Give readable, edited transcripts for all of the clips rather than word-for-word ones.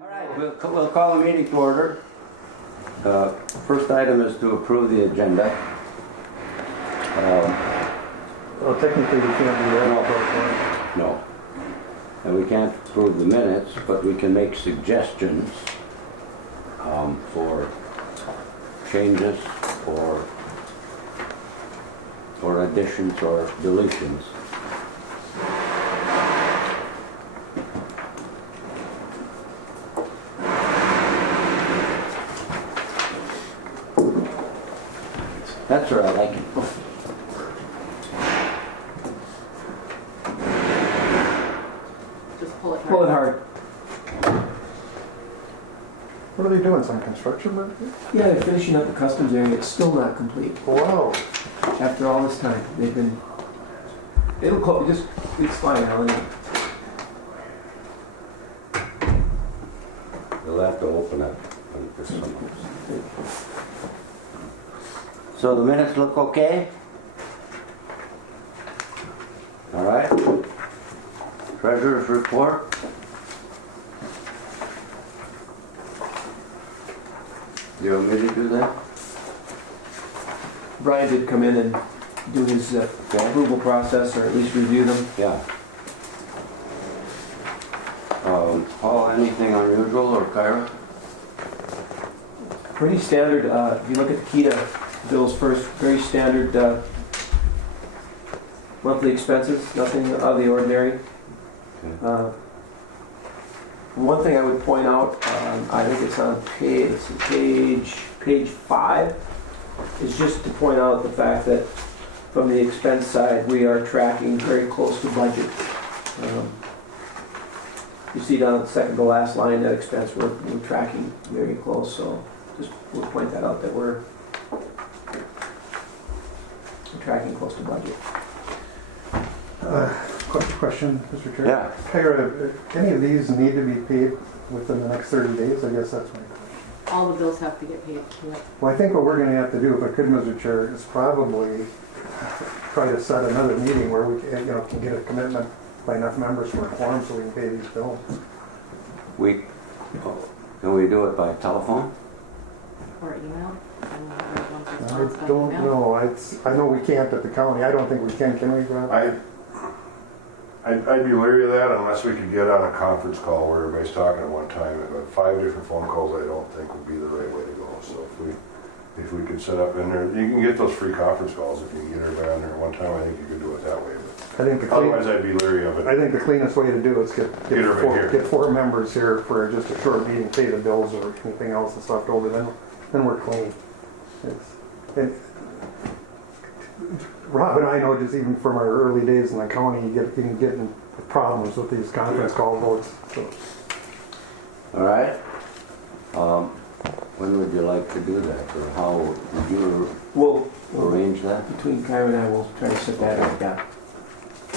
All right, we'll call the meeting to order. First item is to approve the agenda. Well, technically we can't do that. No. And we can't approve the minutes, but we can make suggestions for changes or additions or deletions. That's where I like it. Just pull it hard. Pull it hard. What are they doing, some construction work? Yeah, they're finishing up the customs area. It's still not complete. Wow. After all this time, they've been... It's fine, Alan. You'll have to open up for some. So the minutes look okay? All right. Treasurer's report. You want me to do that? Brian did come in and do his approval process, or at least review them. Yeah. Paul, anything unusual or Kyra? Pretty standard, if you look at the KETA bills first, very standard monthly expenses, nothing out of the ordinary. Okay. One thing I would point out, I think it's on page 5, is just to point out the fact that from the expense side, we are tracking very close to budget. You see down at the second to last line, that expense, we're tracking very close, so just we'll point that out that we're tracking close to budget. Question, Mr. Chair. Yeah. Kyra, any of these need to be paid within the next 30 days? I guess that's my question. All the bills have to get paid. Yep. Well, I think what we're going to have to do, if I could, Mr. Chair, is probably try to set another meeting where we can, can get a commitment by enough members for a quorum so we can pay these bills. Can we do it by telephone? Or email. I don't know. I know we can't at the county. I don't think we can we, Rob? I'd be leery of that unless we could get on a conference call where everybody's talking at one time. But 5 different phone calls I don't think would be the right way to go. So if we could set up in there, you can get those free conference calls if you can get everybody on there at one time. I think you could do it that way. But otherwise, I'd be leery of it. I think the cleanest way to do it is get 4 members here for just a short meeting, pay the bills or anything else that's left over. Then we're clean. Rob and I know just even from our early days in the county, you can get in problems with these conference call votes. So. All right. When would you like to do that, or how would you arrange that? Between Kyra and I, we'll try to set that up. Yeah.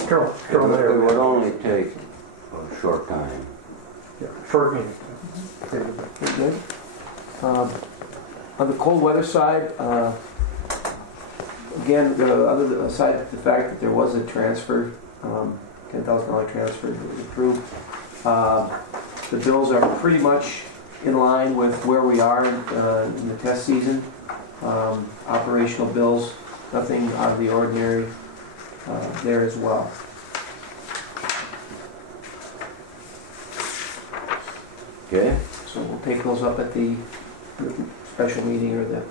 Carol, It would only take a short time. Yeah, short meeting. Good. On the cold weather side, again, aside from the fact that there was a transfer, $10,000 transfer that was approved, the bills are pretty much in line with where we are in the test season. Operational bills, nothing out of the ordinary there as well. Okay. So we'll take those up at the special meeting or the...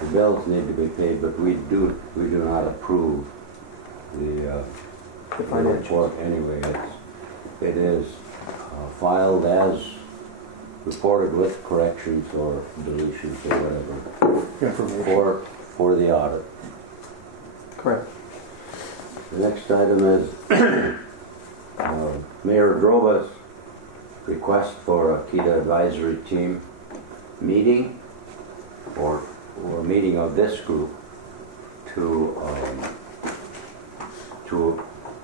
The bills need to be paid, but we do not approve the report anyway. It is filed as reported with corrections or deletions or whatever for the audit. Correct. The next item is Mayor Drova's request for a KETA advisory team meeting or a meeting of this group to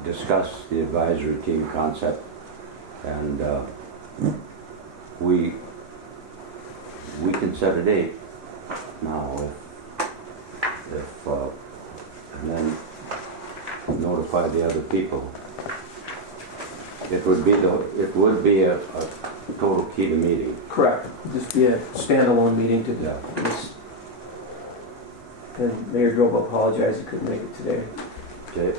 discuss the advisory team concept, and we can set a date now if and then notify the other people. It would be a total key to meeting. Correct. Just be a standalone meeting to Yeah. this. And Mayor Drobo apologized he couldn't make it today. Okay.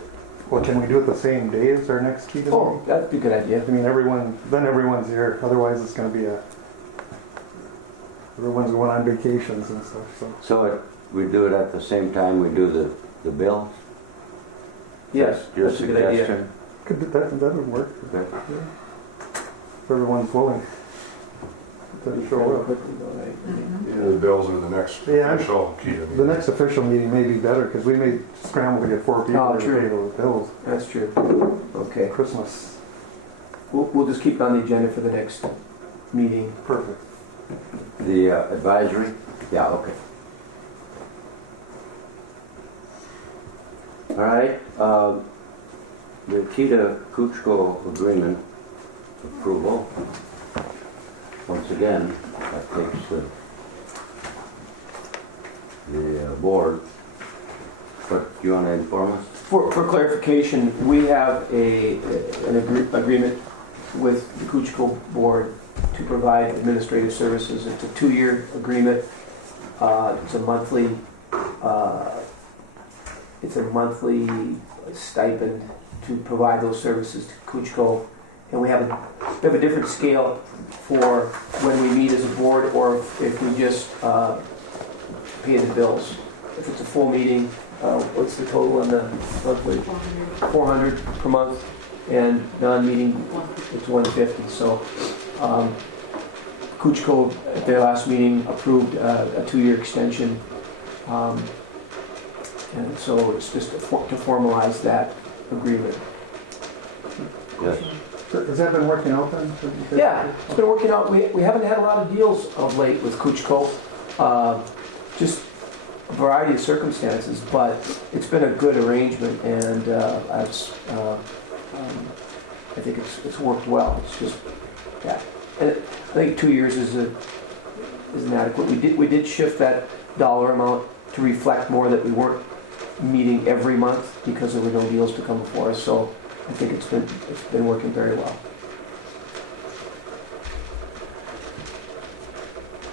Well, can we do it the same day as our next key to Oh, meeting? that'd be a good idea. I mean, then everyone's here, otherwise it's gonna be everyone's going on vacations and stuff, so. So we do it at the same time we do the bills? Yes, Your that's a good idea. suggestion? That would work, Okay. if everyone's willing to show up. Quickly, though, right? Yeah, the bills are the next Yeah, official key to me. The next official meeting may be better, because we may scramble to get 4 people Oh, to true. pay those bills. That's true. Okay. Christmas, We'll just keep it on the agenda for the next meeting. perfect. The advisory? Yeah, okay. All right, the key to Koochiching agreement approval. Once again, that takes the board. But do you want to inform us? For clarification, we have an agreement with the Koochiching board to provide administrative services. It's a 2-year agreement. It's a monthly stipend to provide those services to Koochiching. And we have a different scale for when we meet as a board, or if we just pay the bills. If it's a full meeting, what's the total on the monthly? 400 per month, and non-meeting it's 150. So Koochiching at their last meeting approved a 2-year extension, and so it's just to formalize that agreement. Yes. Has that been working out then? Yeah, it's been working out. We haven't had a lot of deals of late with Koochiching, just a variety of circumstances, but it's been a good arrangement, and I think it's worked well. It's just, yeah, and I think 2 years is inadequate. We did shift that dollar amount to reflect more that we weren't meeting every month because there were no deals to come before us. So I think it's been working very well.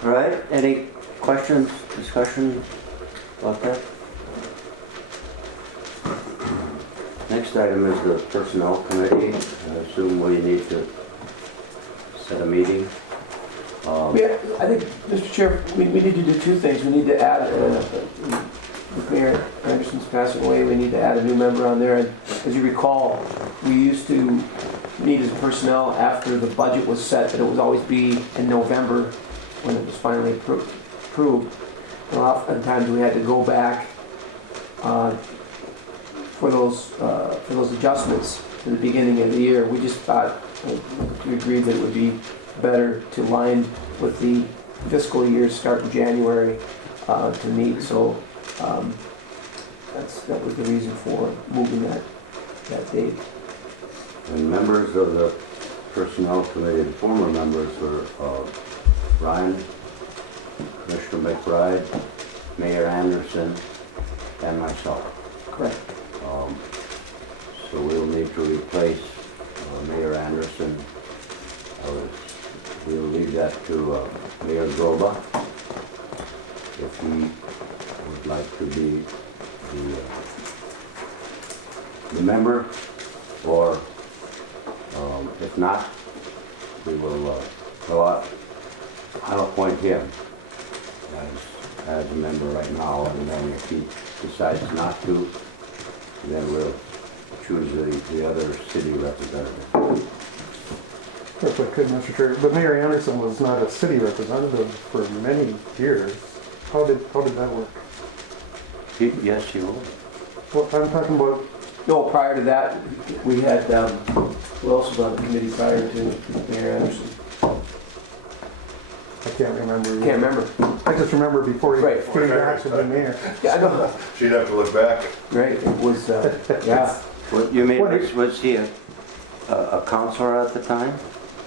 All right, any questions, discussion about that? Next item is the Personnel Committee. I assume we need to set a meeting. Yeah, I think, Mr. Chair, we need to do 2 things. We need to add, with Mayor Anderson's passing away, we need to add a new member on there. And as you recall, we used to meet as personnel after the budget was set, but it would always be in November when it was finally approved. And oftentimes we had to go back for those adjustments to the beginning of the year. We just thought, we agreed that it would be better to line with the fiscal year start in January to meet. So that was the reason for moving that date. And members of the Personnel Committee, the former members were Ryan, Commissioner McBride, Mayor Anderson, and myself. Correct. So we'll need to replace Mayor Anderson. We'll leave that to Mayor Droba, if he would like to be the member, or if not, we will I'll appoint him as a member right now, and then if he decides not to, then we'll choose the other city representative. If I could, Mr. Chair, but Mayor Anderson was not a city representative for many years. How did that work? Yes, he will. Well, I'm talking about, No, prior to that, we had, who else was on the committee prior to Mayor Anderson? I can't remember. Can't remember. I just remember before he Right. came back to the mayor. Yeah, I know. She'd have to look back. Right, it was, yeah. What you mean, What is- was he a counselor at the time?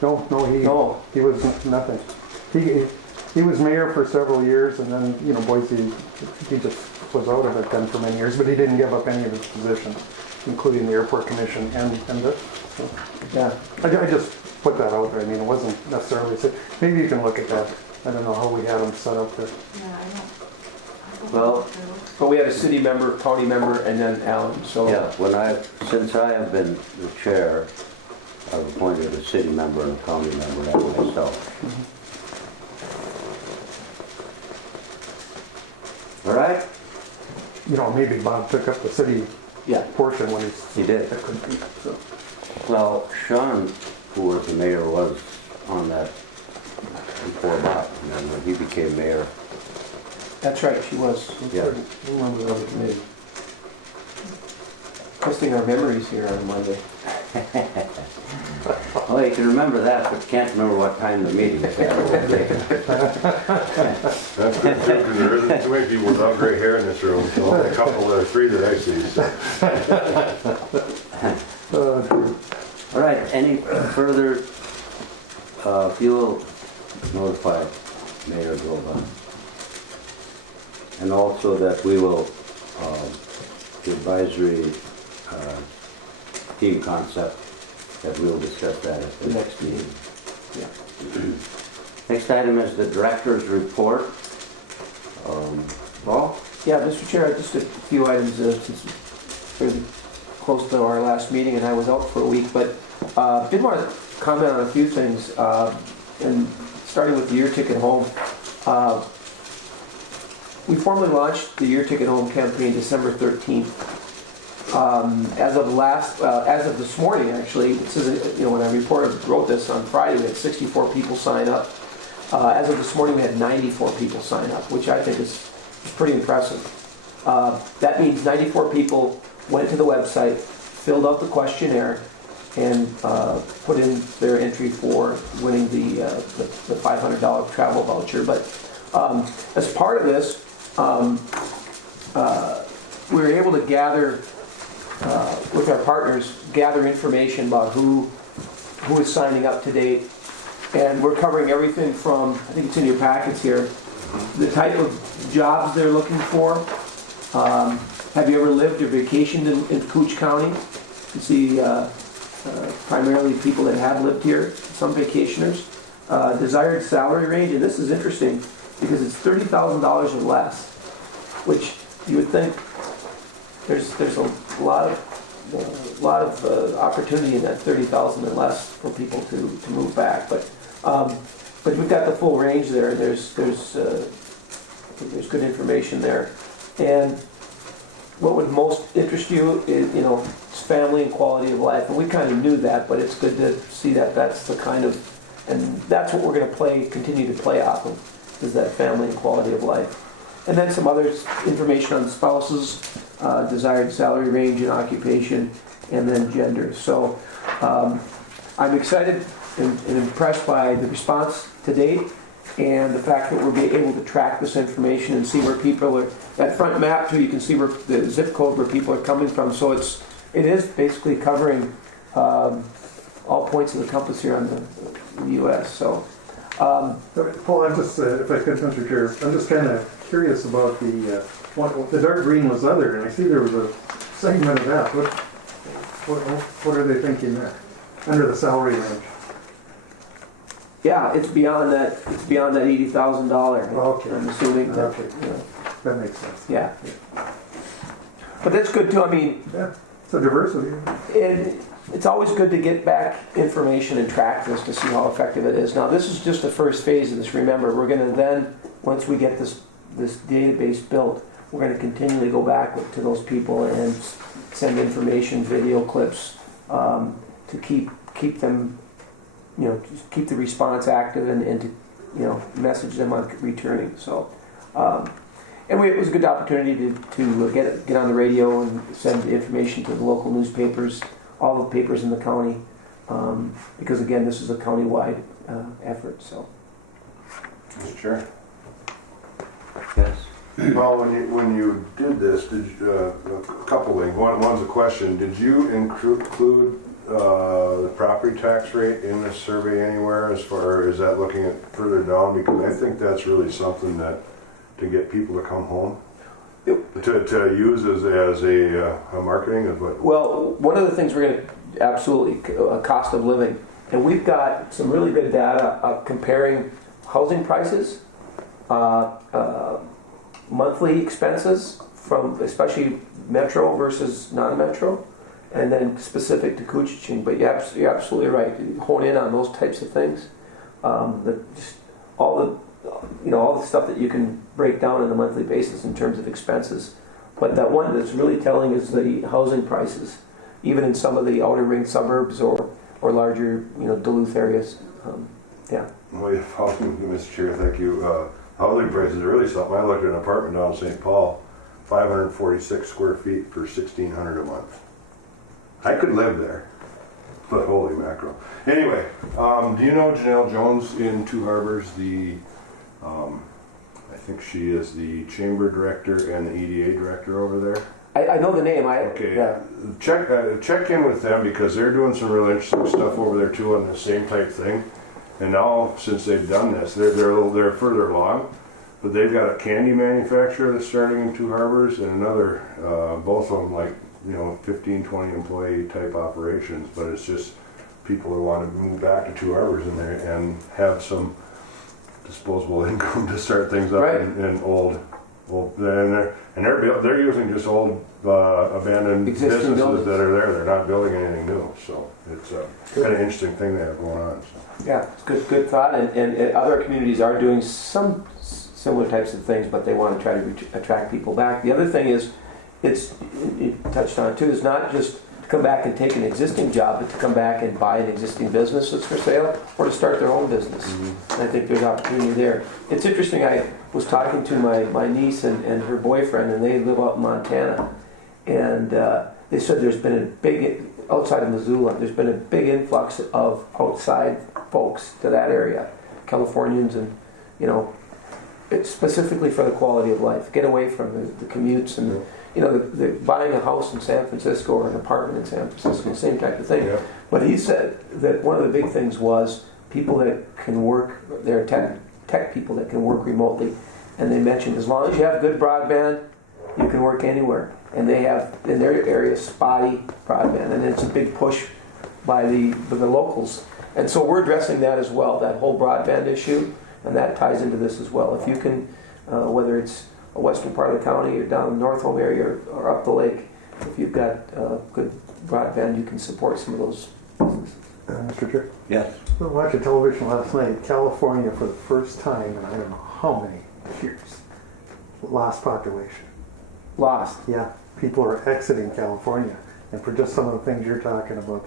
No, No. he was nothing. He was mayor for several years, and then, Boise, he just was out of it then for many years, but he didn't give up any of his positions. including the airport commission and this. So, Yeah. I just put that out there. I mean, it wasn't necessarily, maybe you can look at that. I don't know how we had them set up to. Yeah, I don't. Well, But we had a city member, county member, and then Alan, so. yeah, since I have been the chair, I've appointed a city member and a county member and myself. All right? You know, maybe Bob took up the city Yeah, portion when he did. So. Well, Sean, who was the mayor, was on that before Bob, and then when he became mayor, That's right, she was. yeah. On the committee. Testing our memories here on Monday. Well, you can remember that, but can't remember what time the meeting was. That's good too, because there isn't too many people without gray hair in this room, so only a couple or three that I see, so. All right, any further, if you'll notify Mayor Gova. And also that we will, the advisory team concept, that we'll discuss that at the next meeting. Yeah. Next item is the director's report. Paul? Yeah, Mr. Chair, just a few items since it's fairly close to our last meeting and I was out for a week, but did want to comment on a few things. And starting with the year ticket home. We formally launched the year ticket home campaign December 13th. As of this morning, actually, it says, when I wrote this on Friday, we had 64 people sign up. As of this morning, we had 94 people sign up, which I think is pretty impressive. That means 94 people went to the website, filled out the questionnaire, and put in their entry for winning the $500 travel voucher. But as part of this, we were able to gather, with our partners, gather information about who is signing up to date. And we're covering everything from, I think it's in your packets here, the type of jobs they're looking for. Have you ever lived or vacationed in Cooch County? You see primarily people that have lived here, some vacationers. Desired salary range, and this is interesting because it's $30,000 or less, which you would think there's a lot of opportunity in that 30,000 and less for people to move back, but we've got the full range there. There's good information there, and what would most interest you is it's family and quality of life, and we kind of knew that, but it's good to see that that's the kind of, and that's what we're going to continue to play off of, is that family and quality of life. And then some other information on spouses, desired salary range and occupation, and then gender. So I'm excited and impressed by the response to date and the fact that we'll be able to track this information and see where people are. That front map too, you can see where the zip code where people are coming from. So it is basically covering all points of the compass here on the U.S. So. Paul, I'm just, if I could, Mr. Chair, I'm just kind of curious about the dark green was other, and I see there was a segment of that. What are they thinking there? Under the salary range? Yeah, it's beyond that. It's beyond that $80,000. Okay. I'm assuming. Okay. That makes sense. Yeah. But that's good too. I mean, Yeah, it's a diversity. It's always good to get back information and track this to see how effective it is. Now, this is just the first phase of this. Remember, we're going to then, once we get this database built, we're going to continually go back to those people and send information, video clips, to keep them, just keep the response active and to, message them on returning. So, and it was a good opportunity to get on the radio and send information to the local newspapers, all the papers in the county, because again, this is a county-wide effort. So, Mr. Chair? Yes. Well, when you did this, a couple things. One's a question. Did you include the property tax rate in this survey anywhere, as far as that looking at further down? Because I think that's really something that to get people to come home. To use as a marketing of what? Well, one of the things we're going to absolutely cost of living, and we've got some really good data comparing housing prices, monthly expenses from especially metro versus non-metro, and then specific to Koochiching. But you're absolutely right. Hone in on those types of things. Just all the stuff that you can break down on a monthly basis in terms of expenses. But that one that's really telling is the housing prices, even in some of the outer ring suburbs or larger, Duluth areas. Yeah. Well, Mr. Chair, thank you. Housing prices are really something. I looked at an apartment down in St. Paul, 546 square feet for $1,600 a month. I could live there, but holy mackerel. Anyway, do you know Janelle Jones in Two Harbors? I think she is the chamber director and the EDA director over there. I know the name. Okay. Yeah. Check in with them because they're doing some really interesting stuff over there too on the same type thing. And now, since they've done this, they're further along. But they've got a candy manufacturer that's starting in Two Harbors and another, both of them 15, 20 employee type operations. But it's just people who want to move back to Two Harbors and have some disposable income to start things up right. in old, and they're using just old abandoned Existing businesses buildings. that are there. They're not building anything new, so it's a kind of interesting thing they have going on. So. Yeah, it's good thought, and other communities are doing some similar types of things, but they want to try to attract people back. The other thing is, you touched on it too, is not just to come back and take an existing job, but to come back and buy an existing business that's for sale, or to start their own business. Mm-hmm. And I think there's opportunity there. It's interesting, I was talking to my niece and her boyfriend, and they live out in Montana, and they said there's been a big, outside of Missoula, there's been a big influx of outside folks to that area, Californians, and it's specifically for the quality of life, get away from the commutes and the buying a house in San Francisco or an apartment in San Francisco, same type of thing. Yeah. But he said that one of the big things was people that can work, they're tech people that can work remotely, and they mentioned as long as you have good broadband, you can work anywhere. And they have in their area spotty broadband, and it's a big push by the locals. And so we're addressing that as well, that whole broadband issue, and that ties into this as well. If you can, whether it's a western part of the county or down the North Home area or up the lake, if you've got good broadband, you can support some of those businesses. Mr. Chair? Yes. I was watching television last night. California, for the first time in I don't know how many years, lost population. Lost? Yeah. People are exiting California. And for just some of the things you're talking about,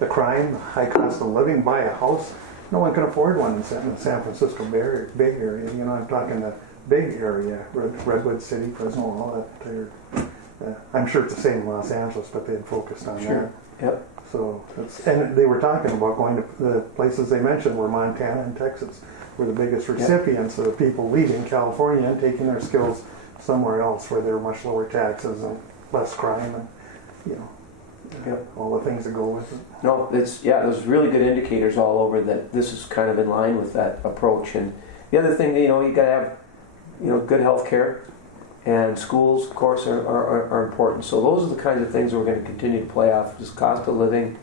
the crime, the high cost of living, buy a house, no one can afford one in the San Francisco Bay Area. I'm talking the big area, Redwood City, Fresno, all that. I'm sure it's the same in Los Angeles, but they had focused on that. Yep. So, and they were talking about going to the places they mentioned were Montana and Texas, were the biggest recipients of people leaving California and taking their skills somewhere else where there are much lower taxes and less crime and, all the things that go with it. No, there's really good indicators all over that this is kind of in line with that approach. And the other thing, you got to have, good health care, and schools, of course, are important. So those are the kinds of things that we're going to continue to play off, just cost of living,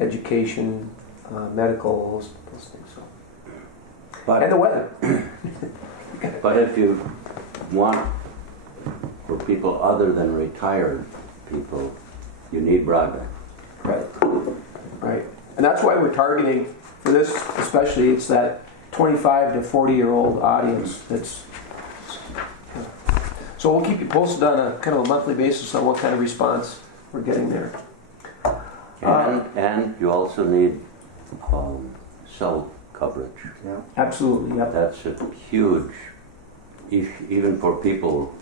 education, medical, those things. So. And the weather. But if you want for people other than retired people, you need broadband. Right. And that's why we're targeting for this, especially, it's that 25 to 40-year-old audience. So we'll keep you posted on a kind of a monthly basis on what kind of response we're getting there. And you also need cell coverage. Yeah. Absolutely. Yep. That's a huge issue, even for people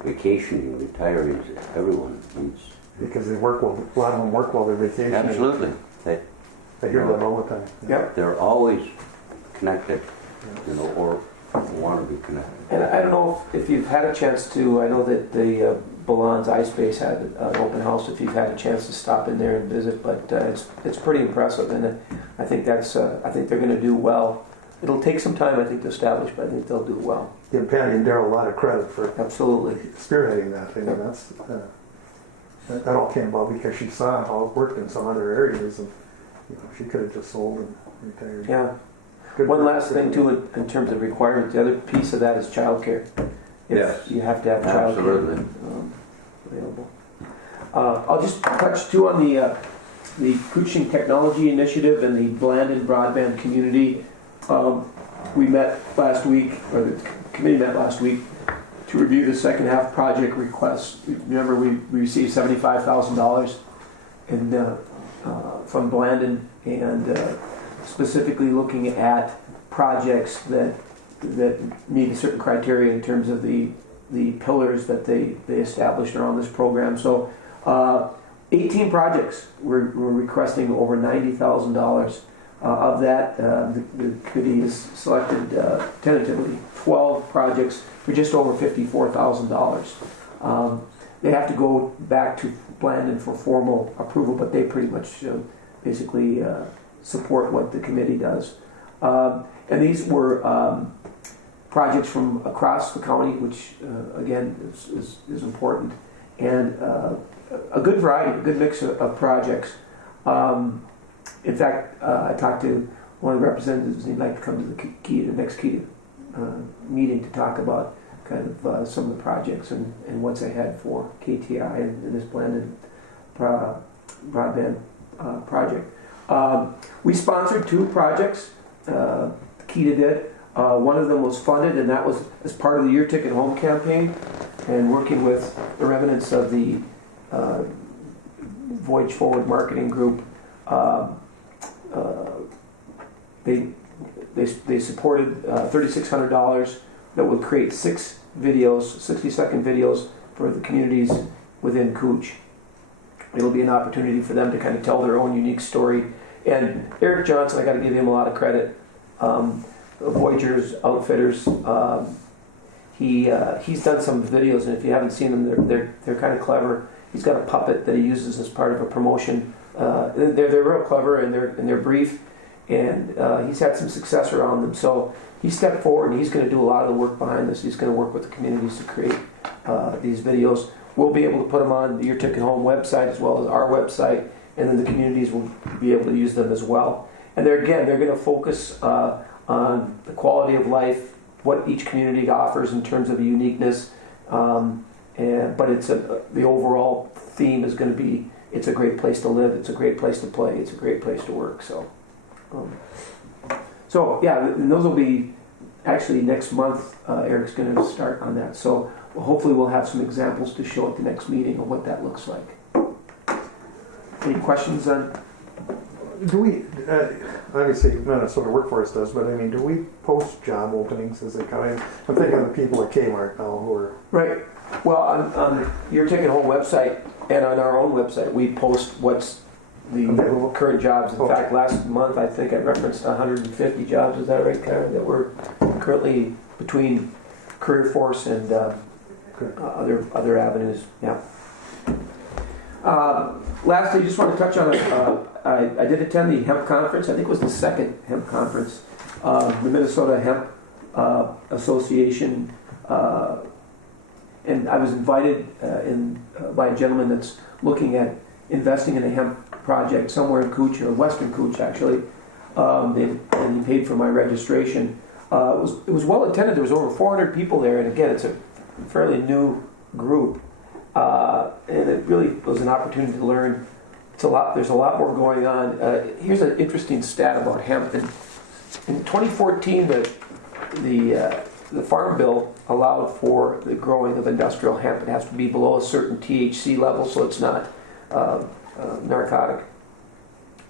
vacationing, retirees. Everyone needs. Because they work well, a lot of them work while they're vacationing. Absolutely. I hear that all the time. Yep. They're always connected, or want to be connected. And I don't know if you've had a chance to, I know that the Bolins Eye Space had an open house, if you've had a chance to stop in there and visit, but it's pretty impressive, and I think they're going to do well it'll take some time, I think, to establish, but I think they'll do well. Give Patty and Daryl a lot of credit for Absolutely. spearheading that thing. That's that all came about because she saw how it worked in some other areas, and she could have just sold and retired. Yeah. Good One work. last thing too, in terms of requirements, the other piece of that is childcare. Yes. You have to have childcare Absolutely. available. I'll just touch too on the Koochiching Technology Initiative and the Blandon Broadband Community. We met last week, or the committee met last week, to review the second half project request. Remember, we received $75,000 from Blandon, and specifically looking at projects that meet a certain criteria in terms of the pillars that they established around this program. So 18 projects we're requesting over $90,000. Of that, the committee has selected tentatively 12 projects for just over $54,000. They have to go back to Blandon for formal approval, but they pretty much basically support what the committee does. And these were projects from across the county, which again is important, and a good variety, a good mix of projects. In fact, I talked to one of the representatives, and he'd like to come to the next key meeting to talk about kind of some of the projects and what's ahead for KTI and this blended broadband project. We sponsored 2 projects, Kita did. One of them was funded, and that was as part of the Your Ticket Home campaign, and working with the remnants of the Voyage Forward marketing group. They supported $3,600 that would create 6 videos, 60-second videos for the communities within Kooch. It'll be an opportunity for them to kind of tell their own unique story. And Eric Johnson, I got to give him a lot of credit. Voyagers, Outfitters. He's done some videos, and if you haven't seen them, they're kind of clever. He's got a puppet that he uses as part of a promotion. They're real clever, and they're brief, and he's had some success around them. So he stepped forward, and he's going to do a lot of the work behind this. He's going to work with the communities to create these videos. We'll be able to put them on the Your Ticket Home website as well as our website, and then the communities will be able to use them as well. And they're going to focus on the quality of life, what each community offers in terms of uniqueness, but it's the overall theme is going to be, it's a great place to live, it's a great place to play, it's a great place to work. So yeah, and those will be actually next month. Eric's going to start on that. So hopefully we'll have some examples to show at the next meeting of what that looks like. Any questions on? Do we, obviously Minnesota Workforce does, but I mean, do we post job openings as they come in? I'm thinking of the people at Kmart now who are... Right. Well, on Your Ticket Home website and on our own website, we post what's the current jobs. In fact, last month I think I referenced 150 jobs. Is that right, Karen? That were currently between Career Force and other avenues. Yeah. Lastly, I just want to touch on I did attend the hemp conference. I think it was the second hemp conference, the Minnesota Hemp Association, and I was invited by a gentleman that's looking at investing in a hemp project somewhere in Kooch, or western Kooch actually, and he paid for my registration. It was well attended. There was over 400 people there, and again, it's a fairly new group, and it really was an opportunity to learn. There's a lot more going on. Here's an interesting stat about hemp. In 2014, the Farm Bill allowed for the growing of industrial hemp. It has to be below a certain THC level, so it's not narcotic.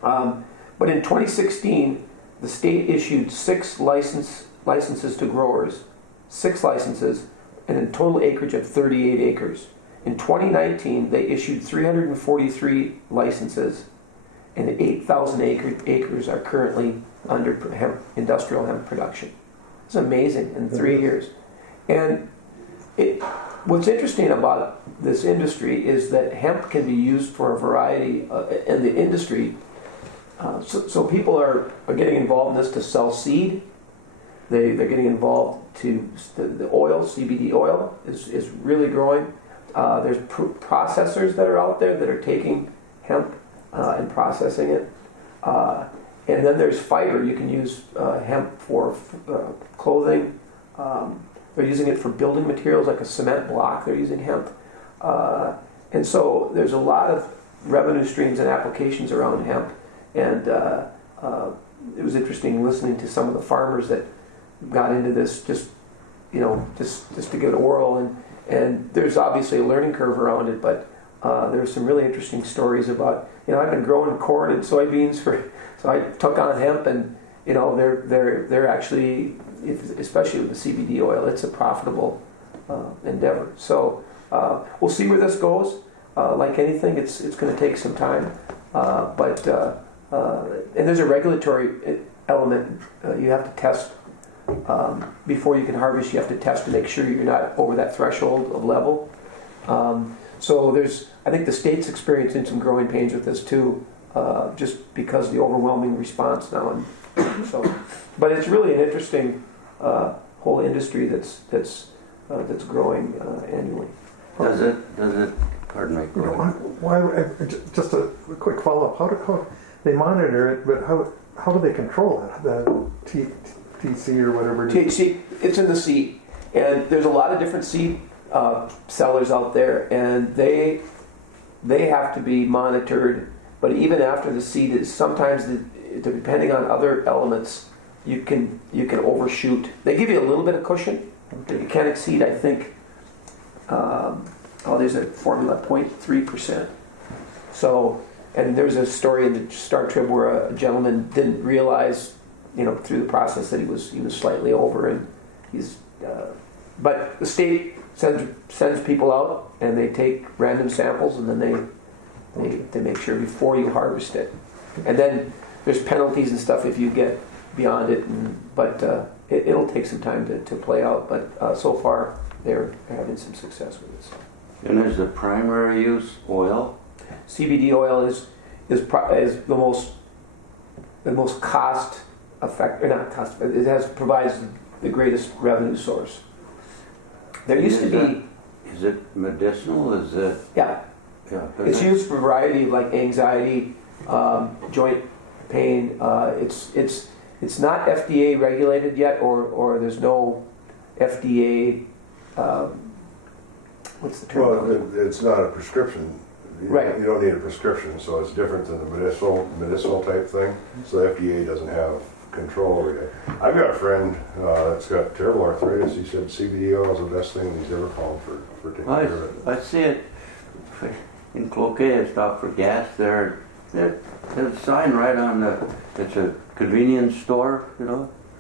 But in 2016, the state issued 6 licenses to growers, 6 licenses, and a total acreage of 38 acres. In 2019, they issued 343 licenses, and 8,000 acres are currently under industrial hemp production. It's amazing in 3 years. And what's interesting about this industry is that hemp can be used for a variety, in the industry. So people are getting involved in this to sell seed, they're getting involved to the oil, CBD oil is really growing. There's processors that are out there that are taking hemp and processing it. And then there's fiber. You can use hemp for clothing. They're using it for building materials like a cement block. They're using hemp. And so there's a lot of revenue streams and applications around hemp. And it was interesting listening to some of the farmers that got into this just to get a whirl. And there's obviously a learning curve around it, but there's some really interesting stories about, I've been growing corn and soybeans so I took on hemp, and they're actually, especially with the CBD oil, it's a profitable endeavor. So we'll see where this goes. Like anything, it's going to take some time, but and there's a regulatory element. You have to test before you can harvest. You have to test to make sure you're not over that threshold of level. So I think the state's experiencing some growing pains with this too, just because of the overwhelming response now. And so, but it's really an interesting whole industry that's growing annually. Does it? Pardon me. Why? Just a quick follow-up. How they monitor it, but how do they control it? The THC or whatever. THC, it's in the seed, and there's a lot of different seed sellers out there, and they have to be monitored. But even after the seed is sometimes depending on other elements, you can overshoot. They give you a little bit of cushion, but you can't exceed, I think. There's a formula, 0.3%. So, and there's a story in the Star Trib where a gentleman didn't realize, through the process that he was slightly over, and but the state sends people out and they take random samples, and then they make sure before you harvest it. And then there's penalties and stuff if you get beyond it, but it'll take some time to play out. But so far they're having some success with it. So. And is the primary use oil? CBD oil is the most cost effective, or not cost. It provides the greatest revenue source. There used to be. Is it medicinal? Is it? Yeah. Yeah. It's used for a variety of like anxiety, joint pain. It's not FDA regulated yet, or there's no FDA. What's the term? Well, it's not a prescription. Right. You don't need a prescription, so it's different than the medicinal type thing. So the FDA doesn't have control over it. I've got a friend that's got terrible arthritis. He said CBD oil is the best thing he's ever found for taking care of it. I see it in Cloquet. I stopped for gas there. There's a sign right on it's a convenience store,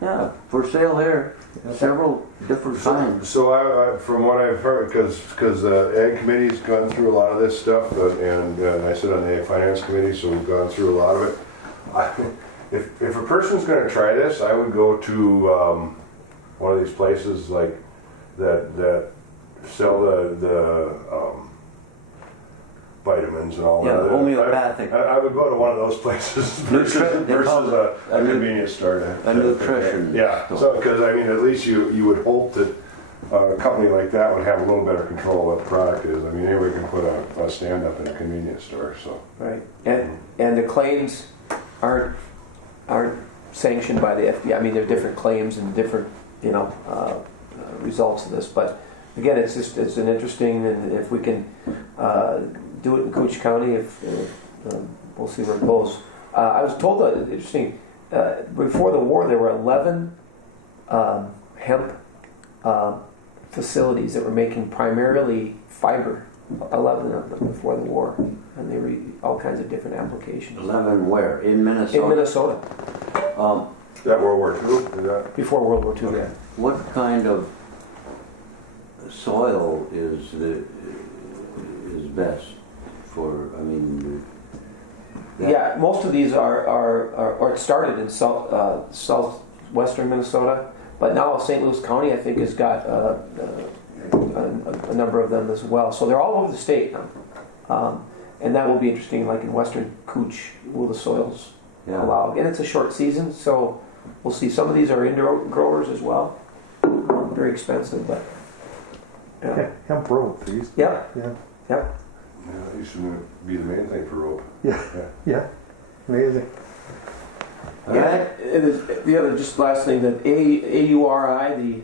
Yeah, for sale here. Several different kinds. So I from what I've heard, because the Ag Committee's gone through a lot of this stuff, and I sit on the Ag Finance Committee, so we've gone through a lot of it. If a person's going to try this, I would go to one of these places like that sell the vitamins and all that. Yeah, homeopathic. I would go to one of those places versus a convenience store. A nutrition. Yeah, so because at least you would hope that a company like that would have a little better control of what the product is. Anybody can put a stand up in a convenience store. So right, and the claims aren't sanctioned by the FDA. There are different claims and different results of this, but again, it's an interesting, and if we can do it in Koochiching County, we'll see where it goes. I was told that interesting. Before the war, there were 11 hemp facilities that were making primarily fiber. 11 of them before the war, and they were all kinds of different applications. 11 where? In Minnesota? In Minnesota. is that World War II? Is that? Before World War II, Okay. yeah. What kind of soil is best for? Yeah, most of these are or it started in southwestern Minnesota, but now St. Louis County, I think, has got a number of them as well. So they're all over the state now, and that will be interesting. Like in western Cooch, will the soils allow? And it's a short season, so we'll see. Some of these are indoor growers as well. Very expensive, but yeah. Hemp rope, these. Yeah. Yeah. Yep. Yeah, that used to be the main thing for rope. Yeah. Amazing. All right. The other, just last thing, that AURI, the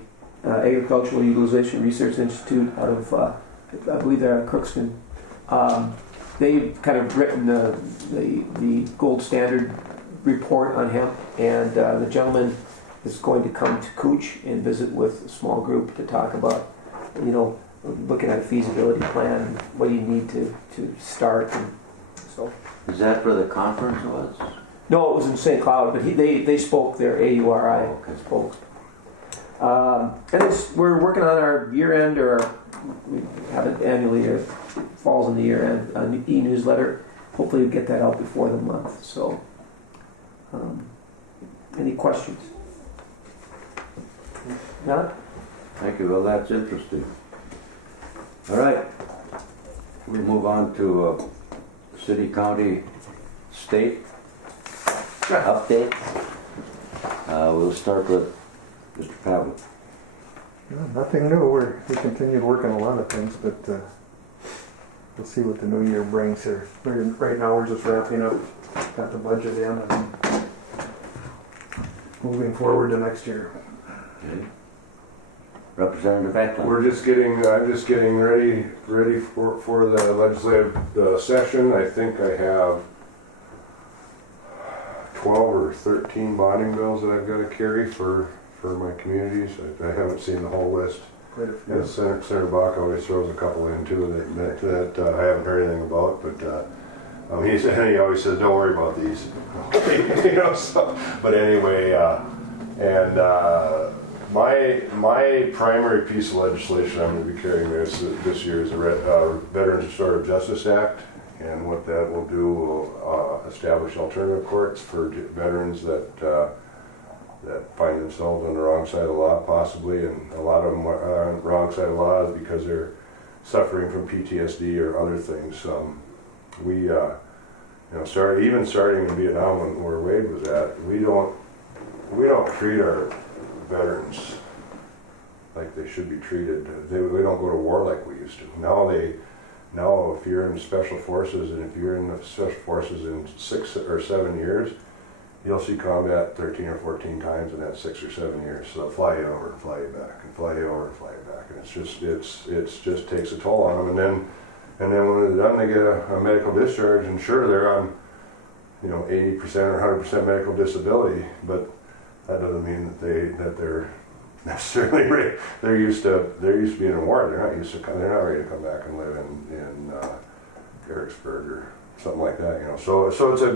Agricultural Utilization Research Institute out of, I believe they're out of Crookston, they've kind of written the gold standard report on hemp, and the gentleman is going to come to Cooch and visit with a small group to talk about, looking at a feasibility plan, and what do you need to start, and so. Is that where the conference was? No, it was in St. Cloud, but they spoke there, AURI spoke. And we're working on our year-end, or we have it annually, it falls in the year-end, e-newsletter. Hopefully we'll get that out before the month, so. Any questions? Not? Thank you. Well, that's interesting. All right. We'll move on to city, county, state update. We'll start with Mr. Pavlik. Nothing new. We continued working a lot of things, but we'll see what the new year brings here. Right now we're just wrapping up, got the budget in, and moving forward to next year. Okay. Representative Eklund. I'm just getting ready for the legislative session. I think I have 12 or 13 bonding bills that I've got to carry for my communities. I haven't seen the whole list. Quite a few. Yeah, Senator Bach always throws a couple in too that I haven't heard anything about, but he always says, "Don't worry about these." But anyway, my primary piece of legislation I'm going to be carrying this year is the Veterans Restorative Justice Act, and what that will do will establish alternative courts for veterans that find themselves on the wrong side of the law, possibly, and a lot of them are on the wrong side of the law because they're suffering from PTSD or other things. Starting in Vietnam, where Wade was at, we don't treat our veterans like they should be treated. We don't go to war like we used to. Now, if you're in special forces, and if you're in the special forces in 6 or 7 years, you'll see combat 13 or 14 times in that 6 or 7 years. So they'll fly you over and fly you back, and fly you over and fly you back, and it's just takes a toll on them. And then when they're done, they get a medical discharge, and sure, they're on 80% or 100% medical disability, but that doesn't mean that they're necessarily they're used to being in war. They're not ready to come back and live in Harrisburg or something like that. So it's a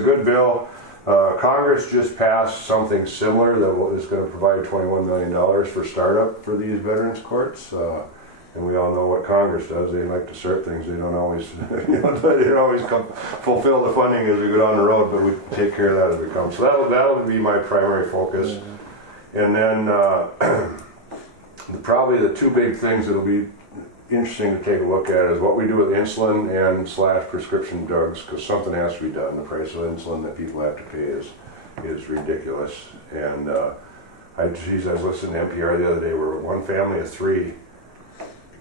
good bill. Congress just passed something similar that is going to provide $21 million for startup for these veterans courts. And we all know what Congress does. They like to start things. They don't always, they don't always fulfill the funding as we go down the road, but we take care of that as we come. So that'll be my primary focus. Mm-hmm. And then probably the two big things that'll be interesting to take a look at is what we do with insulin and / prescription drugs, because something has to be done. The price of insulin that people have to pay is ridiculous. And I was listening to NPR the other day where one family of 3.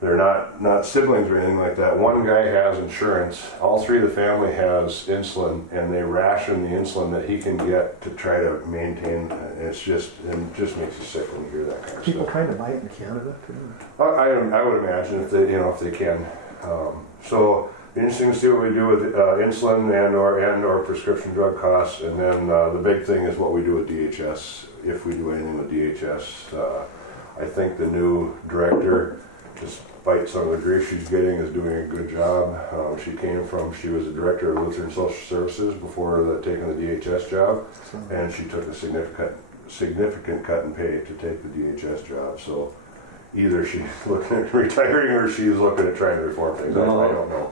They're not siblings or anything like that. One guy has insurance. All 3 of the family has insulin, and they ration the insulin that he can get to try to maintain. It just makes you sick when you hear that kind of People stuff. kind of buy it in Canada too. I would imagine if they can. So interesting to see what we do with insulin and or prescription drug costs, and then the big thing is what we do with DHS. If we do anything with DHS, I think the new director, despite some of the grief she's getting, is doing a good job. She was the director of Lutheran Social Services before taking the DHS job, and she took a significant cut in pay to take the DHS job. So either she's looking at retiring or she's looking at trying to reform things. No, I don't know.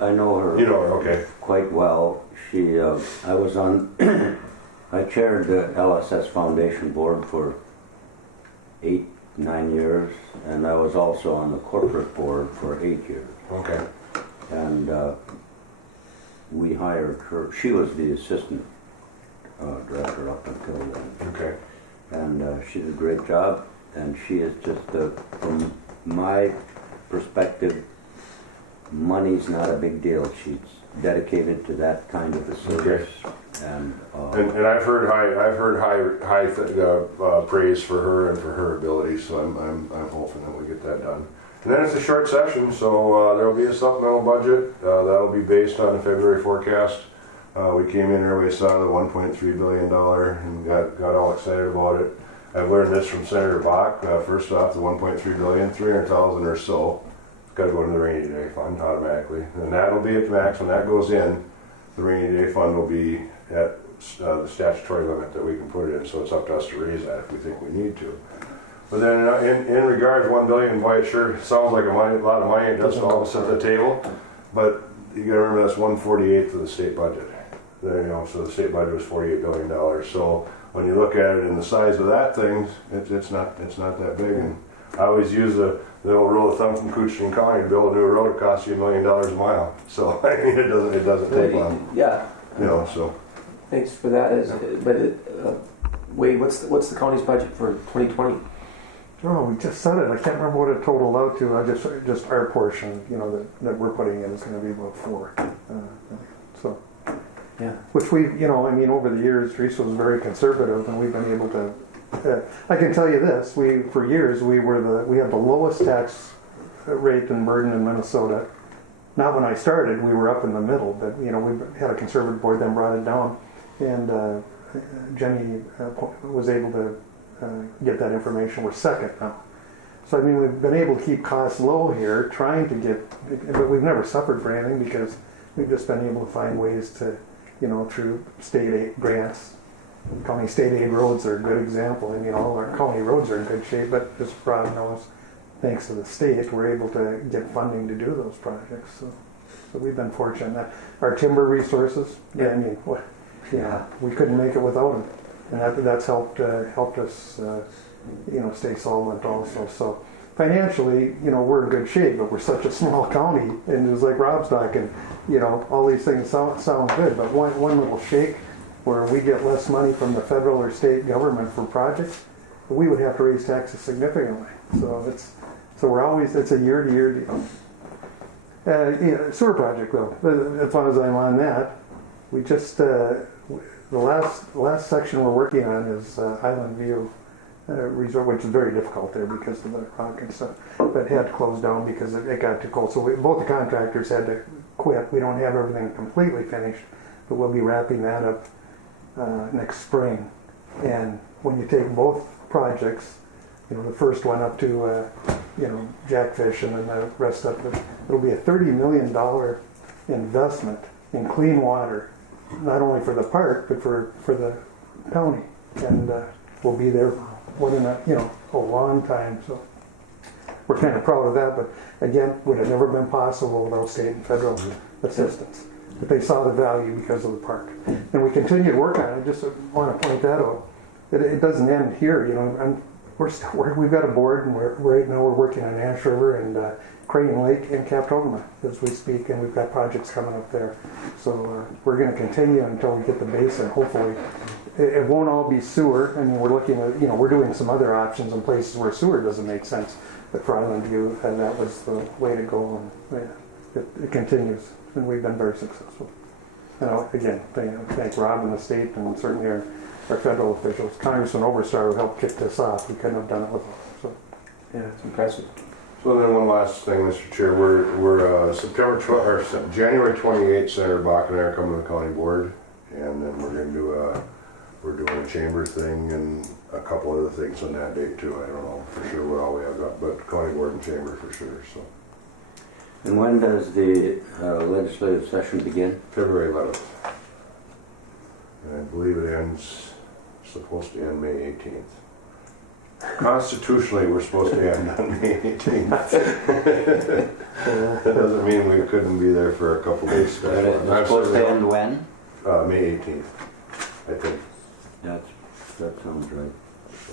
I know her. You know her, okay. Quite well. I was on. I chaired the LSS Foundation board for 8-9 years, and I was also on the corporate board for 8 years. Okay. And we hired her. She was the assistant director up until then. Okay. And she did a great job, and she is just, from my perspective, money's not a big deal. She's dedicated to that kind of a service. And I've heard high praise for her and for her ability, so I'm hoping that we get that done. And then it's a short session, so there'll be a supplemental budget that'll be based on the February forecast. We came in here, we saw the $1.3 billion and got all excited about it. I've learned this from Senator Bach. First off, the $1.3 billion, 300,000 or so, got to go to the rainy day fund automatically. And that'll be at the max. When that goes in, the rainy day fund will be at the statutory limit that we can put it in, so it's up to us to raise that if we think we need to. But then in regards to $1 billion, boy, it sure sounds like a lot of money just all of us at the table. But you got to remember that's 1/48 of the state budget. So the state budget was $48 billion. So when you look at it in the size of that thing, it's not that big. And I always use the old rule of thumb from Koochiching County: to build a new road, it costs you $1 million a mile. So I mean, it doesn't take long. Yeah. So. Thanks for that. Wade, what's the county's budget for 2020? Oh, we just said it. I can't remember what it totaled out to. Just our portion, that we're putting in is going to be about 4. So. Yeah. Which over the years, Teresa was very conservative, and we've been able to. I can tell you this: for years we had the lowest tax rate and burden in Minnesota. Not when I started, we were up in the middle, but we had a conservative board, then brought it down, and Jenny was able to get that information. We're second now. So we've been able to keep costs low here, trying to but we've never suffered for anything because we've just been able to find ways to. Through state aid grants. County state aid roads are a good example. All our county roads are in good shape, but as Rob knows, thanks to the state, we're able to get funding to do those projects. So we've been fortunate. That our timber resources, we couldn't make it without them, and that's helped us, stay solvent also. So financially, we're in good shape, but we're such a small county, and it was like Rob's talking. All these things sound good, but one little shake where we get less money from the federal or state government for projects, we would have to raise taxes significantly. So it's a year-to-year deal. Sewer project though, as long as I'm on that, we just the last section we're working on is Island View resort, which is very difficult there because of the rock and stuff, but had to close down because it got too cold. So both the contractors had to quit. We don't have everything completely finished, but we'll be wrapping that up next spring. And when you take both projects, the first one up to Jackfish and then the rest up, it'll be a $30 million investment in clean water, not only for the park but for the county, and we'll be there a long time. So we're kind of proud of that, but again, would have never been possible without state and federal assistance. But they saw the value because of the park, and we continue to work on it. I just want to point that out. It doesn't end here. We've got a board, and right now we're working on Ash River and Crane Lake and Captogama as we speak, and we've got projects coming up there. So we're going to continue until we get the basin. Hopefully, it won't all be sewer. We're looking at we're doing some other options in places where sewer doesn't make sense. But for Island View, and that was the way to go. And it continues, and we've been very successful. Again, thank Rob and the state, and certainly our federal officials. Congressman Oberstar who helped kick this off. We couldn't have done it without him. So. Yeah, it's impressive. So then one last thing, Mr. Chair, we're January 28th, Senator Bach and I are coming to the county board, and then we're doing a chamber thing and a couple other things on that date too. I don't know for sure what all we have got, but county board and chamber for sure. So. And when does the legislative session begin? February 11th. And I believe it supposed to end May 18th. Constitutionally, we're supposed to end on May 18th. That doesn't mean we couldn't be there for a couple days special. It's supposed to end when? May 18th, I think. That sounds right. So,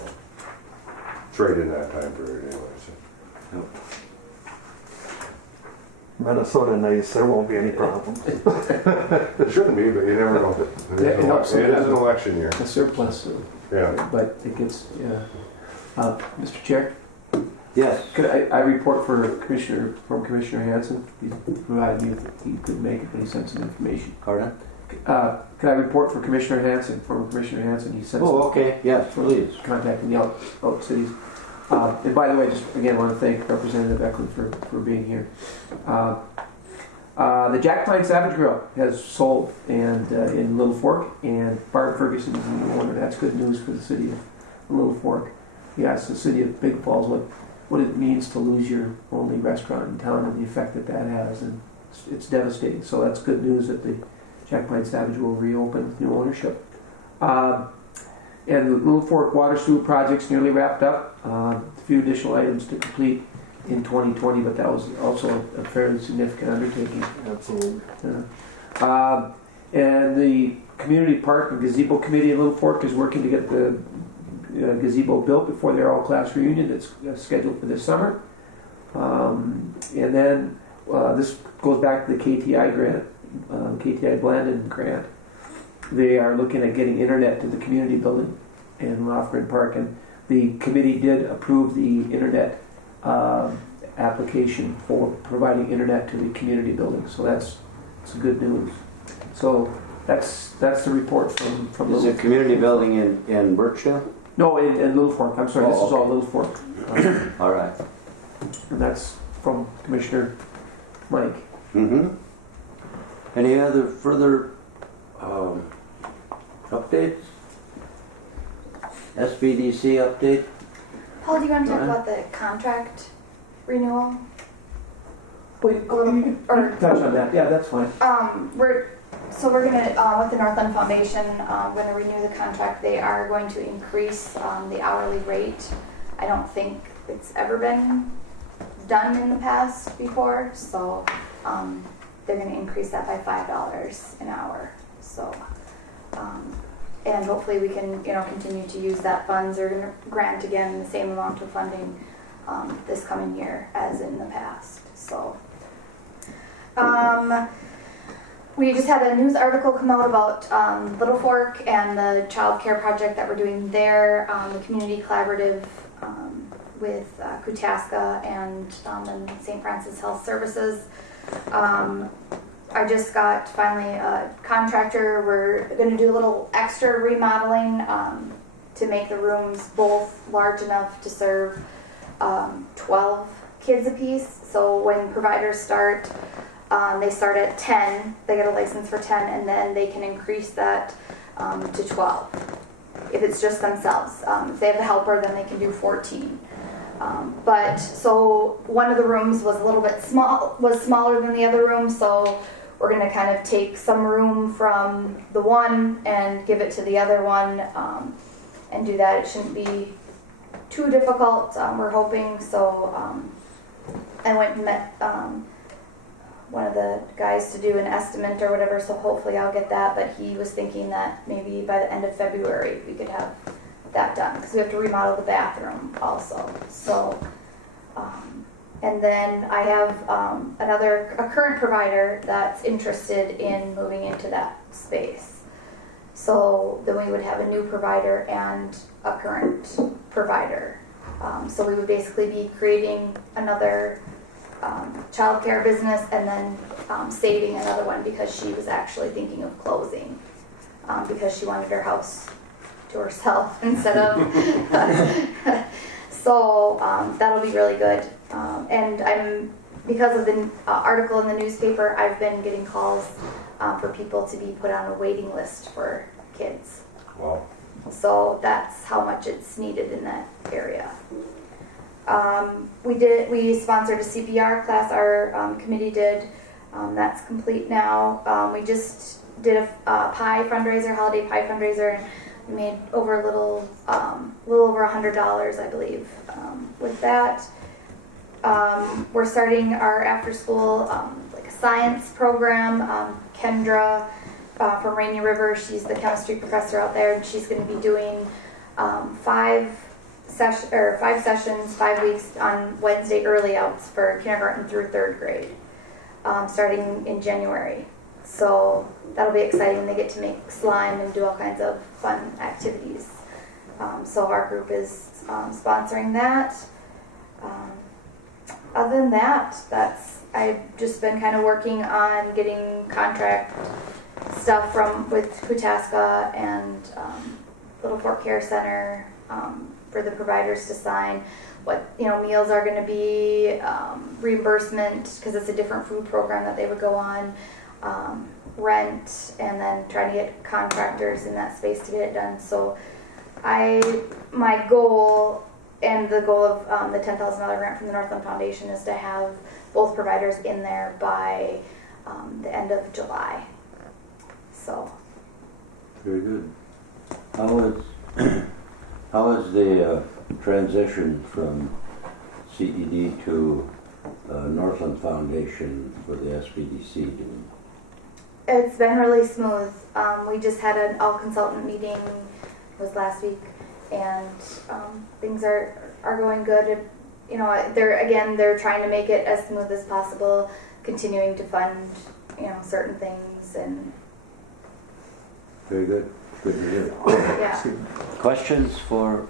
it's right in that time period anyway. So. Yep. Minnesota nice, there won't be any problems. It shouldn't be, but you never know. It Yeah, is an election year. A surplus, Yeah. but it gets, yeah. Mr. Chair, Yes. could I report from Commissioner Hanson? He provided me with, he couldn't make it, but he sent some information. Pardon? Could I report for Commissioner Hanson, from Commissioner Hanson? He sent some Oh, okay, yes, please. contacting the out cities. And by the way, just again, want to thank Representative Eklund for being here. The Jack Pine Savage Grill has sold and in Little Fork, and Barb Ferguson is the new owner. That's good news for the city of Little Fork. He asked the city of Big Falls what it means to lose your only restaurant in town and the effect that has, and it's devastating. So that's good news that the Jack Pine Savage will reopen with new ownership. And the Little Fork water sewer project's nearly wrapped up. A few additional items to complete in 2020, but that was also a fairly significant undertaking. Absolutely. And the Community Park and Gazebo Committee in Little Fork is working to get the gazebo built before their all-class reunion that's scheduled for this summer. And then this goes back to the KTI grant, KTI Blandon grant. They are looking at getting internet to the community building in Lofgren Park, and the committee did approve the internet application for providing internet to the community building. So that's good news. So that's the report from Is Little it community building in Birchhill? No, in Little Fork. I'm sorry, Oh, this is all okay. Little Fork. All right. And that's from Commissioner Mike. Mm-hmm. Any other further updates? SBDC update? Paul, do you want to talk Go ahead. about the contract renewal? Wait, Or- touch on that. Yeah, that's fine. We're gonna with the Northland Foundation, we're gonna renew the contract. They are going to increase the hourly rate. I don't think it's ever been done in the past before, so they're gonna increase that by $5 an hour. So, and hopefully we can, continue to use that funds. They're gonna grant again the same amount of funding this coming year as in the past. So. We just had a news article come out about Little Fork and the child care project that we're doing there, the community collaborative with Koochiching and St. Francis Health Services. I just got finally a contractor. We're going to do a little extra remodeling to make the rooms both large enough to serve 12 kids apiece. So when providers start, they start at 10, they get a license for 10, and then they can increase that to 12 if it's just themselves. If they have a helper, then they can do 14. But so one of the rooms was a little bit smaller than the other room, so we're going to kind of take some room from the one and give it to the other one and do that. It shouldn't be too difficult, we're hoping. So I went and met one of the guys to do an estimate or whatever, so hopefully I'll get that, but he was thinking that maybe by the end of February we could have that done, because we have to remodel the bathroom also. So, and then I have a current provider that's interested in moving into that space. So then we would have a new provider and a current provider. So we would basically be creating another childcare business and then saving another one, because she was actually thinking of closing because she wanted her house to herself instead of so that'll be really good. And because of the article in the newspaper, I've been getting calls for people to be put on a waiting list for kids. Wow. So that's how much it's needed in that area. We sponsored a CPR class, our committee did. That's complete now. We just did a pie fundraiser, holiday pie fundraiser, and we made over a little over $100, I believe, with that. We're starting our after school like a science program. Kendra from Rainy River, she's the chemistry professor out there, and she's going to be doing 5 sessions, 5 weeks on Wednesday early outs for kindergarten through 3rd grade. starting in January. So that'll be exciting. They get to make slime and do all kinds of fun activities. So our group is sponsoring that. Other than that, I've just been kind of working on getting contract stuff with Koochiching and Little Fork Care Center for the providers to sign what meals are going to be, reimbursement because it's a different food program that they would go on, rent, and then trying to get contractors in that space to get it done. So my goal and the goal of the $10,000 grant from the Northland Foundation is to have both providers in there by the end of July. So. Very good. How is the transition from CED to Northland Foundation for the SBDC doing? It's been really smooth. We just had an all-consultant meeting, it was last week, and things are going good. They're trying to make it as smooth as possible, continuing to fund certain things and. Very good. Good to hear. Yeah. Questions for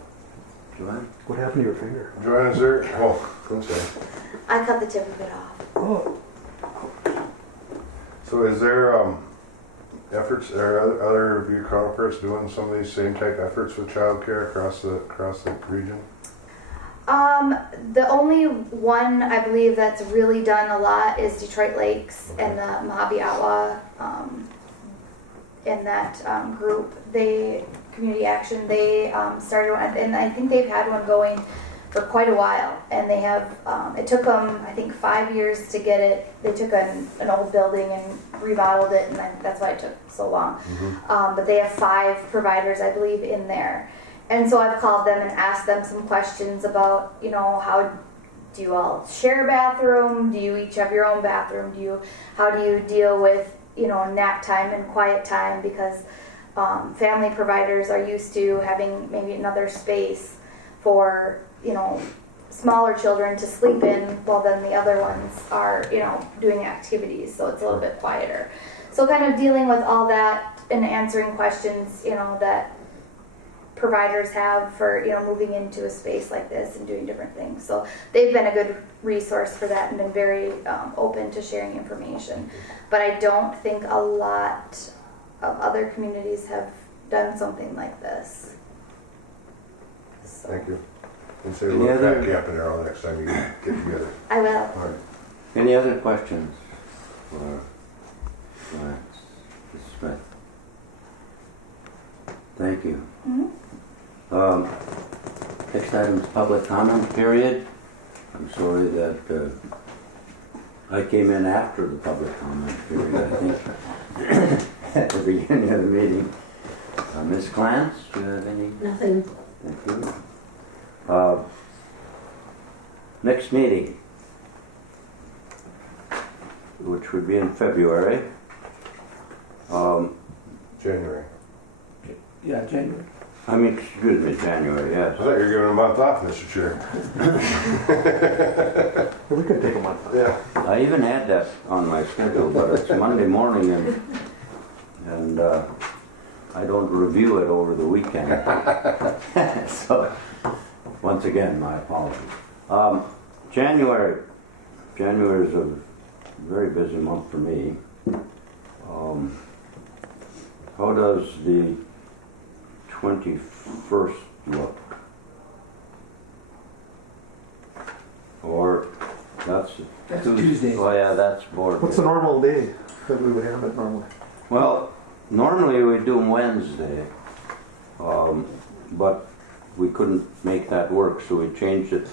Joanne? What happened to your finger? Joanne, is there, I'm sorry. I cut the tip of it off. Oh, So is there efforts, are other of your counterparts doing some of these same type efforts with childcare across the region? The only one I believe that's really done a lot is Detroit Lakes and the Mojave Outlaw in that group. Community Action, they started, and I think they've had one going for quite a while, and they have, it took them, I think, 5 years to get it. They took an old building and remodeled it, and that's why it took so long. Mm-hmm. But they have 5 providers, I believe, in there. And so I've called them and asked them some questions about, how do you all share a bathroom? Do you each have your own bathroom? How do you deal with, nap time and quiet time? Because family providers are used to having maybe another space for, smaller children to sleep in, while then the other ones are, doing activities, so it's a little bit quieter. So kind of dealing with all that and answering questions, that providers have for, moving into a space like this and doing different things. So they've been a good resource for that and been very open to sharing information. But I don't think a lot of other communities have done something like this. So. Thank you. And say a little fat gap in there all next time you get together. I will. All right. Any other questions for Ms. Smith? Thank you. Mm-hmm. Next item is public comment period. I'm sorry that I came in after the public comment period, I think, at the beginning of the meeting. Ms. Clance, do you have any? Nothing. Thank you. Next meeting, which would be in February. January. Yeah, January. Excuse me, January, I yes. thought you were giving a month off, Mr. Chair. we could take a month. Yeah. I even had that on my schedule, but it's Monday morning and I don't review it over the weekend. So, once again, my apologies. January is a very busy month for me. How does the 21st look? Or that's Tuesday. Oh yeah, that's board. What's the normal day that we would have it normally? Well, normally we do Wednesday, but we couldn't make that work, so we changed it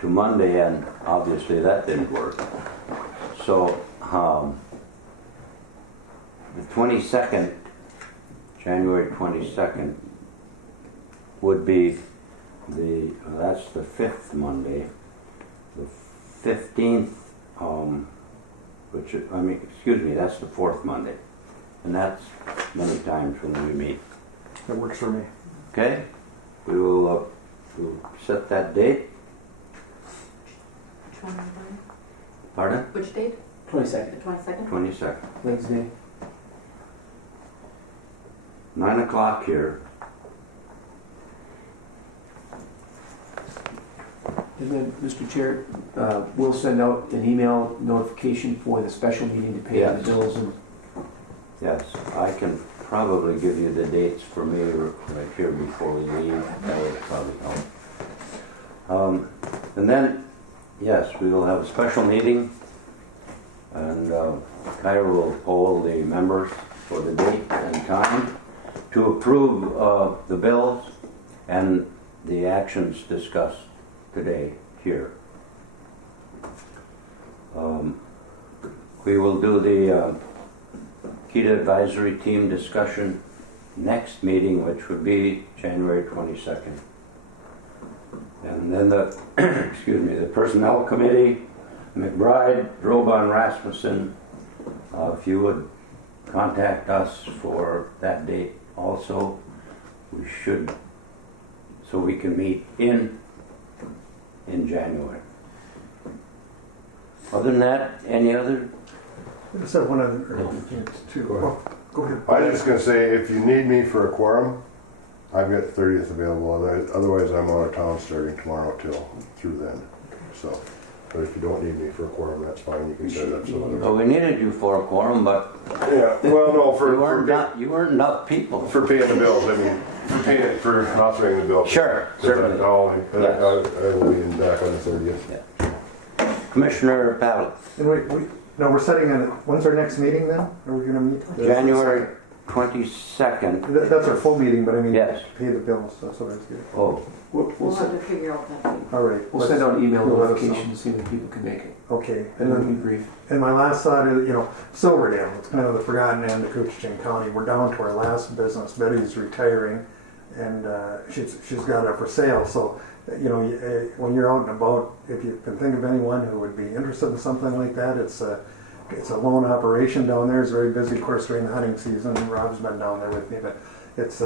to Monday, and obviously that didn't work. So the 22nd, January 22nd, would be that's the 5th Monday. The 15th, that's the 4th Monday. And that's many times when we meet. That works for me. Okay? We will we'll set that date. Which one? Pardon? Which date? 22nd, 22nd? 22nd. Wednesday. 9 o'clock here. And then, Mr. Chair, we'll send out an email notification for the special meeting to pay the Yes. bills and Yes, I can probably give you the dates for me right here before we leave. That would probably help. And then, yes, we will have a special meeting, and Kyra will poll the members for the date and time to approve the bills and the actions discussed today here. We will do the KETA advisory team discussion next meeting, which would be January 22nd. And then the, excuse me, the personnel committee, McBride, Droban, Rasmussen, if you would contact us for that date also, we should, so we can meet in January. Other than that, any other? I just have one other thing too. Go ahead. Well, go ahead. I was just gonna say, if you need me for a quorum, I've got the 30th available, otherwise I'm out of town starting tomorrow through then. So, but if you don't need me for a quorum, that's fine, you can set it up so Well, we needed you for a quorum, but yeah, well, no, you weren't enough people. for paying the bills, I mean, for authoring the bill. Sure, certainly. I will be back on the 30th. Yeah. Commissioner Paddle. And no, we're setting when's our next meeting then? Are we gonna meet? January 22nd. That's our full meeting, but I mean, Yes. pay the bills, that's what I was getting. Oh, we'll We'll have send, to figure out that. All right. we'll send out an email You'll let us know. notification to see when people can make it. Okay. And it'll be brief. And my last thought is, Silverdale, it's kind of the forgotten end of Koochiching County. We're down to our last business. Betty's retiring, and she's got it for sale. So, when you're out and about, if you can think of anyone who would be interested in something like that, it's a lone operation down there. It's very busy, of course, during the hunting season. Rob's been down there with me, but it's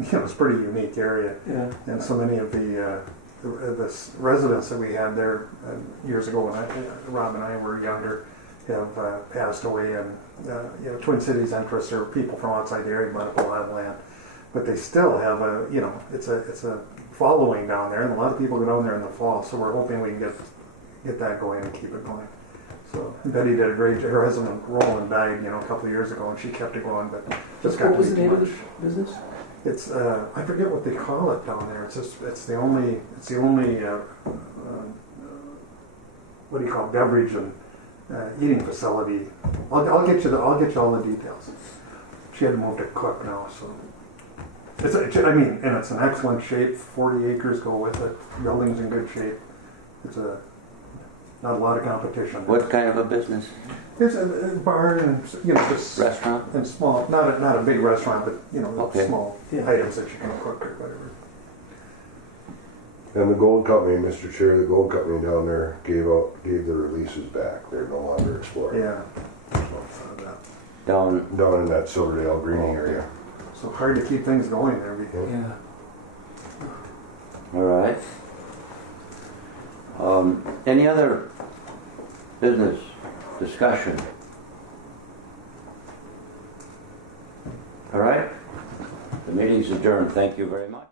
it's a pretty unique area. Yeah. And so many of the residents that we had there years ago when Rob and I were younger have passed away, and Twin Cities interests are people from outside the area might have land, but they still have it's a following down there, and a lot of people go down there in the fall. So we're hoping we can get that going and keep it going. So Betty did a great job. Her husband Roland died a couple of years ago, and she kept it going, but just got What was to the be name of too the much. business? It's I forget what they call it down there. It's the only what do you call it, beverage and eating facility. I'll get you all the details. She had to move to Cook now, so it's and it's an excellent shape. 40 acres go with it. Building's in good shape. It's not a lot of competition. what kind of a business? It's a bar and just Restaurant? and small, not a big restaurant, but Okay. small Yeah. items that you can cook or whatever. And the gold company, Mr. Chair, the gold company down there gave the releases back. They're no longer exploring. Yeah. Down, Down in that Silverdale Greening area. So hard to keep things going there. Because Yeah. all right. Any other business discussion? All right. The meeting's adjourned. Thank you very much.